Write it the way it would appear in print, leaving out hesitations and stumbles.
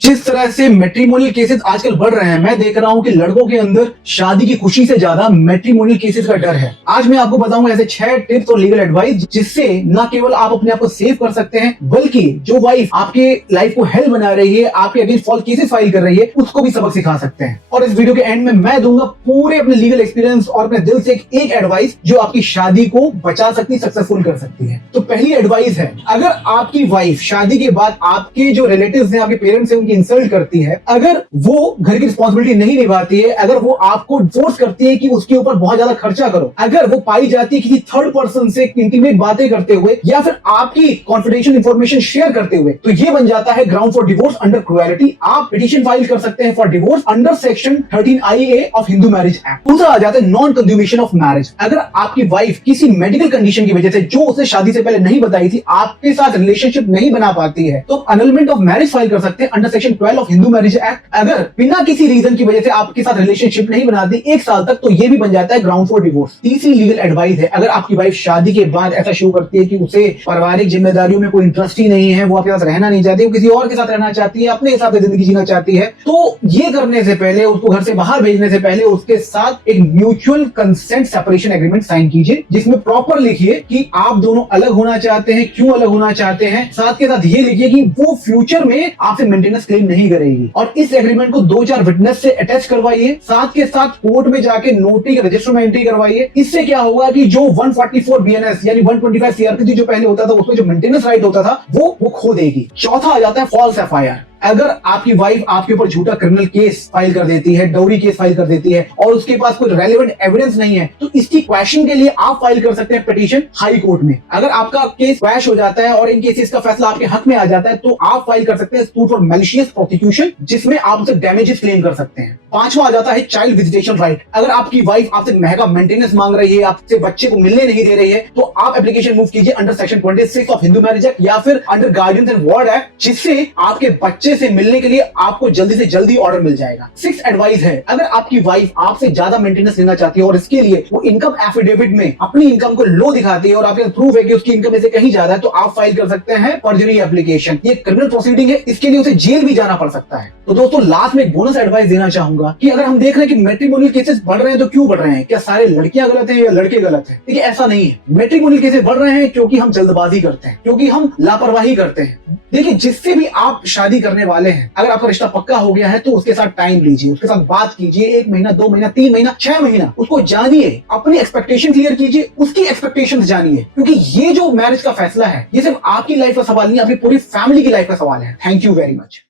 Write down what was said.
जिस तरह से मैट्रिमोनियल केसेस आजकल बढ़ रहे हैं, मैं देख रहा हूं कि लड़कों के अंदर शादी की खुशी से ज्यादा मैट्रिमोनियल केसेस का डर है। आज मैं आपको बताऊंगा ऐसे 6 टिप्स और लीगल एडवाइस जिससे न केवल आप अपने आप को सेव कर सकते हैं, बल्कि जो वाइफ आपके लाइफ को हेल बना रही है, आपके अगेंस्ट फॉल्स केसेस फाइल कर रही है, उसको भी सबक सिखा सकते हैं। और इस वीडियो के एंड में मैं दूंगा पूरे अपने लीगल एक्सपीरियंस और अपने दिल से एक एडवाइस जो आपकी शादी को बचा सकती, सक्सेसफुल कर सकती है। तो पहली एडवाइस है, अगर आपकी वाइफ शादी के बाद आपके जो रिलेटिव्स हैं, आपके पेरेंट्स हैं, उनकी इंसल्ट करती है, अगर वो घर की रिस्पॉन्सिबिलिटी नहीं निभाती है, अगर वो आपको फोर्स करती है कि उसके ऊपर बहुत ज्यादा खर्चा करो, अगर वो पाई जाती है किसी थर्ड पर्सन से इंटीमेट बातें करते हुए या फिर आपकी कॉन्फिडेंशियल इंफॉर्मेशन शेयर करते हुए, तो ये बन जाता है ground for divorce under cruelty. आप पिटीशन फाइल कर सकते हैं for divorce under section 13IA of Hindu marriage act. दूसरा आ जाता है नॉन कंज्यूमेशन ऑफ मैरिज। अगर आपकी वाइफ किसी मेडिकल कंडीशन की वजह से, जो उसे शादी से पहले नहीं बताई थी, आपके साथ रिलेशनशिप नहीं बना पाती है, तो अनलमेंट ऑफ मैरिज फाइल कर सकते हैं under section 12 of Hindu marriage act. अगर बिना किसी रीजन की वजह से आपके साथ रिलेशनशिप नहीं बनाती 1 साल तक, तो ये भी बन जाता है ग्राउंड फॉर डिवोर्स। तीसरी लीगल एडवाइस है, अगर आपकी वाइफ शादी के बाद ऐसा शो करती है कि उसे पारिवारिक जिम्मेदारियों में कोई इंटरेस्ट ही नहीं है, वो आपके साथ रहना नहीं चाहती, वो किसी और के साथ रहना चाहती है, अपने हिसाब से जिंदगी जीना चाहती है, तो ये करने से पहले, उसको घर से बाहर भेजने से पहले उसके साथ एक mutual consent separation agreement sign कीजिए, जिसमें प्रॉपर लिखिए कि आप दोनों अलग होना चाहते हैं, क्यों अलग होना चाहते हैं। साथ के साथ ये लिखिए कि वो फ्यूचर में आपसे मेंटेनेंस क्लेम नहीं करेगी, और इस एग्रीमेंट को 2-4 विटनेस से अटैच करवाइए। साथ के साथ कोर्ट में जाके नोटरी के रजिस्टर में एंट्री करवाइए। इससे क्या होगा कि जो 144 BNS यानी 125 CRPC जो पहले होता था, उसमें जो मेंटेनेंस राइट होता था, वो खो देगी। चौथा आ जाता है फॉल्स FIR। अगर आपकी वाइफ आपके ऊपर झूठा क्रिमिनल केस फाइल कर देती है, डौरी केस फाइल कर देती है, और उसके पास कोई रेलेवेंट एविडेंस नहीं है, तो इसकी क्वेश्चन के लिए आप फाइल कर सकते हैं पिटीशन हाई कोर्ट में। अगर आपका केस क्वैश हो जाता है और इन केसेस का फैसला आपके हक में आ जाता है, तो आप फाइल कर सकते हैं सूट फॉर मैलिशियस प्रोसिक्यूशन, जिसमें आप उसे डैमेजेस क्लेम कर सकते हैं। पांचवा आ जाता है चाइल्ड विजिटेशन राइट। अगर आपकी वाइफ आपसे महंगा मेंटेनेंस मांग रही है, आपसे बच्चे को मिलने नहीं दे रही है, तो आप एप्लीकेशन मूव कीजिए under section 26 of Hindu marriage act या फिर under guardians and ward act, जिससे आपके बच्चे से मिलने के लिए आपको जल्दी से जल्दी ऑर्डर मिल जाएगा। 6 एडवाइस है, अगर आपकी वाइफ आपसे ज्यादा मेंटेनेंस लेना चाहती है और इसके लिए वो इनकम एफिडेविट में अपनी इनकम को लो दिखाती है और आपके प्रूफ है कि उसकी इनकम में से कहीं ज्यादा है, तो आप फाइल कर सकते हैं पर्जरी एप्लीकेशन। ये क्रिमिनल प्रोसीडिंग है, इसके लिए उसे जेल भी जाना पड़ सकता है। तो दोस्तों, लास्ट में एक बोनस एडवाइस देना चाहूंगा कि अगर हम देख रहे हैं कि मैट्रिमोनियल केसेस बढ़ रहे हैं, तो क्यों बढ़ रहे हैं? क्या सारे लड़कियां गलत हैं या लड़के गलत हैं? देखिए, ऐसा नहीं है। मैट्रिमोनियल केसेस बढ़ रहे हैं क्योंकि हम जल्दबाजी करते हैं, क्योंकि हम लापरवाही करते हैं। देखिए, जिससे भी आप शादी करने वाले हैं, अगर आपका रिश्ता पक्का हो गया है, तो उसके साथ टाइम लीजिए, उसके साथ बात कीजिए, 1 महीना, 2 महीना, 3 महीना, 6 महीना, उसको जानिए, अपनी एक्सपेक्टेशन क्लियर कीजिए, उसकी एक्सपेक्टेशंस जानिए, क्योंकि ये जो मैरिज का फैसला है, ये सिर्फ आपकी लाइफ का सवाल नहीं, आपकी पूरी फैमिली की लाइफ का सवाल है। Thank you very much.